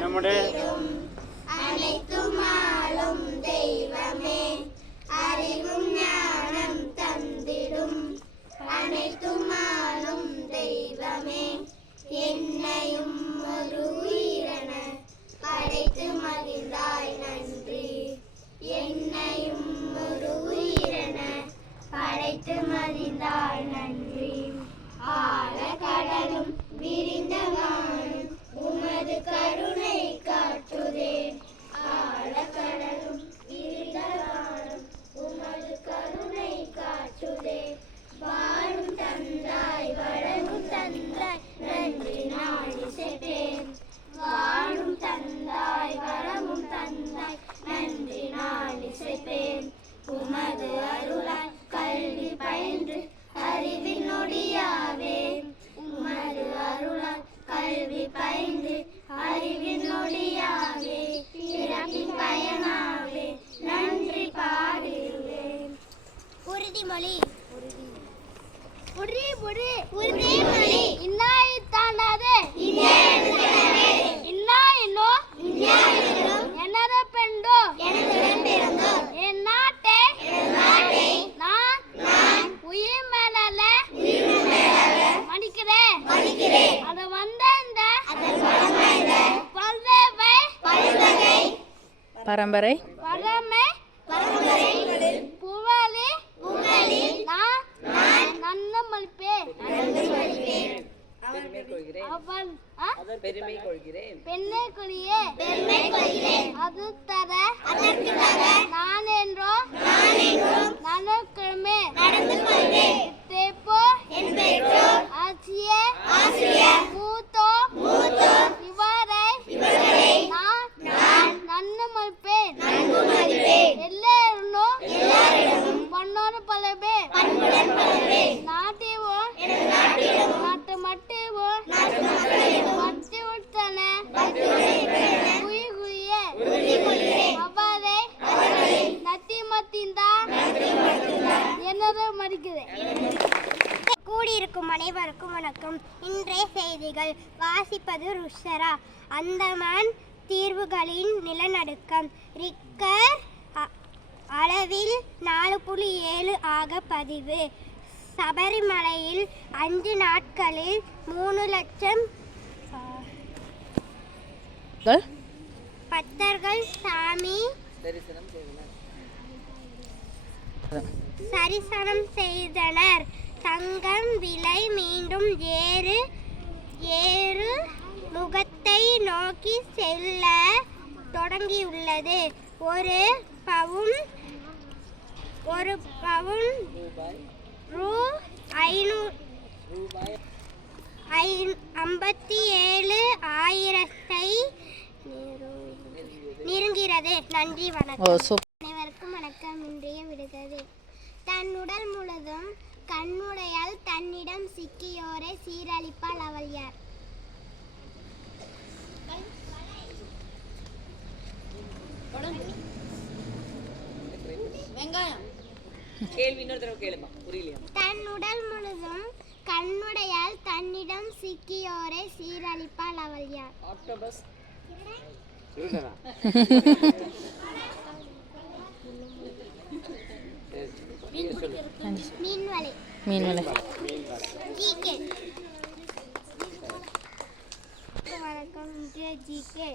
നമ്മുടെ நான் உமது அருளால் கல்வி பயின்று அறிவின் நொடியாவேன் உமது அருளால் கல்வி பயின்று அறிவின் நொடியாவே பிறப்பின் பயனாவே நன்றி பாடுவேன். உறுதிமொழி. உறுதி உறுதி. உறுதி. பரம்பரை? பரமை புவலி நான் நன்ன மலிப்பேன் அவன் ஆ? பெருமை கொள்கிறேன். பெண்ணை கொடியே பெருமை கொள்கிறேன். அது தர அதற்கு தர நான் என்றோ நான் நடந்து கொள்வேன் தேப்போ என் பெற்றோர் அனைவருக்கும் வணக்கம். இன்றைய செய்திகள் வாசிப்பது ருஷரா. அந்தமான் தீர்வுகளின் நிலநடுக்கம். ரிக்கர் அளவில் நாலு புள்ளி ஏழு ஆக பதிவு. சபரிமலையில் அஞ்சு நாட்களில் மூணு லட்சம் பக்தர்கள் சாமி தரிசனம் செய்தனர். தங்கம் விலை மீண்டும் ஏறு ஏறு முகத்தை நோக்கி செல்ல தொடங்கியுள்ளது. ஒரு பவுன் ஒரு பவுன் ரூ ரூபாய் ஐ- ஐம்பத்தி ஏழு ஆயிரத்தை நெருங்கிறது நன்றி வணக்கம். அனைவருக்கும் வணக்கம். இன்றைய விடுகிறது தன் உடல் முழுதும் கண்ணுடையால் தன்னிடம் சிக்கியோரை சீரழிப்பாள் அவள் யார்? கேள்வி இன்னொரு தடவை கேளுமா. புரியலையா? தன் உடல் முழுதும் கண்ணுடையால் தன்னிடம் சிக்கியோரை சீரழிப்பாள் அவள் யார்? Octopus மீன்வலை GK. வணக்கம் ஜிகே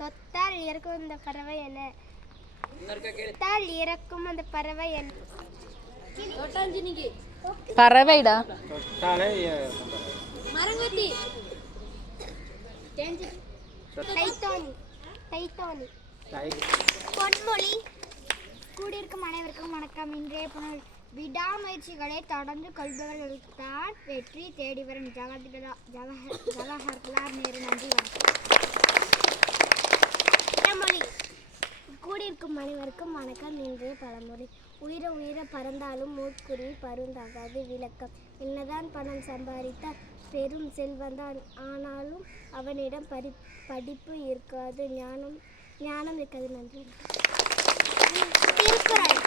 தொத்தால் இறக்கும் இந்த பறவை என்ன? தொத்தால் இறக்கும் அந்த பறவை என்ன? பறவைடா. தொட்டாலே தைத்தோனி தைத்தோனி பொன்மொழி. கூடியிருக்கும் அனைவருக்கும் வணக்கம். இன்றைய புனல் விடாமுயற்சிகளை தொடர்ந்து கொள்பவர்களுக்குத்தான் வெற்றி தேடி வரும் ஜவஹர்லா ஜவஹர் ஜவஹர்லால் நேரு நன்றி. வணக்கம். பழமொழி கூடியிருக்கும் அனைவருக்கும் வணக்கம். இன்றைய பழமொழி. உயிர உயிர பறந்தாலும் மூட்குறி பருந்தாகாது விளக்கம். என்னதான் பணம் சம்பாதித்தால் பெரும் செல்வந்தான். ஆனாலும் அவனிடம் படி படிப்பு இருக்காது. ஞானம் ஞானம் இருக்காது நன்றி. திருக்குறள்.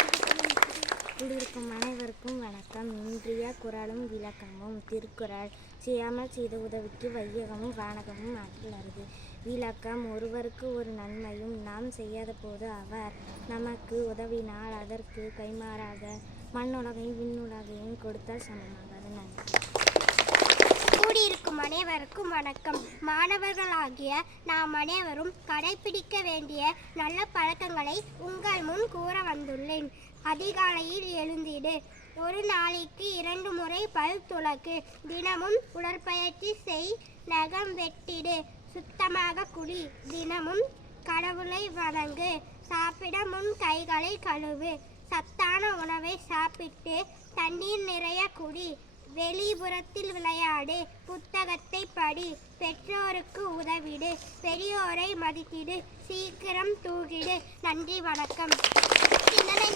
குடியிருக்கும் அனைவருக்கும் வணக்கம். இன்றைய குரலும் விளக்கமும் திருக்குறள். செய்யாமல் செய்த உதவிக்கு வையகமும் வானகமும் ஆற்றல் அருது. விளக்கம் ஒருவருக்கு ஒரு நன்மையும் நாம் செய்யாத போது அவர் நமக்கு உதவினால் அதற்கு கைமாறாக மண்ணுலகையும் விண்ணுலகையும் கொடுத்தால் சமமாகாது. நன்றி. இருக்கும் அனைவருக்கும் வணக்கம். மாணவர்களாகிய நாம் அனைவரும் கடைபிடிக்க வேண்டிய நல்ல பழக்கங்களை உங்கள் முன் கூற வந்துள்ளேன். அதிகாலையில் எழுந்திடு. ஒரு நாளைக்கு இரண்டு முறை பல் துலக்கு தினமும் உடற்பயிற்சி செய். நகம் வெட்டிடு. சுத்தமாக குடி. தினமும் கடவுளை வணங்கு. சாப்பிட முன் கைகளை கழுவு. சத்தான உணவை சாப்பிட்டு தண்ணீர் நிறைய குடி. வெளிபுறத்தில் விளையாடு. புத்தகத்தை படி. பெற்றோருக்கு உதவிடு. பெரியோரை மதித்திடு. சீக்கிரம் தூகிடு நன்றி வணக்கம். சிந்தனை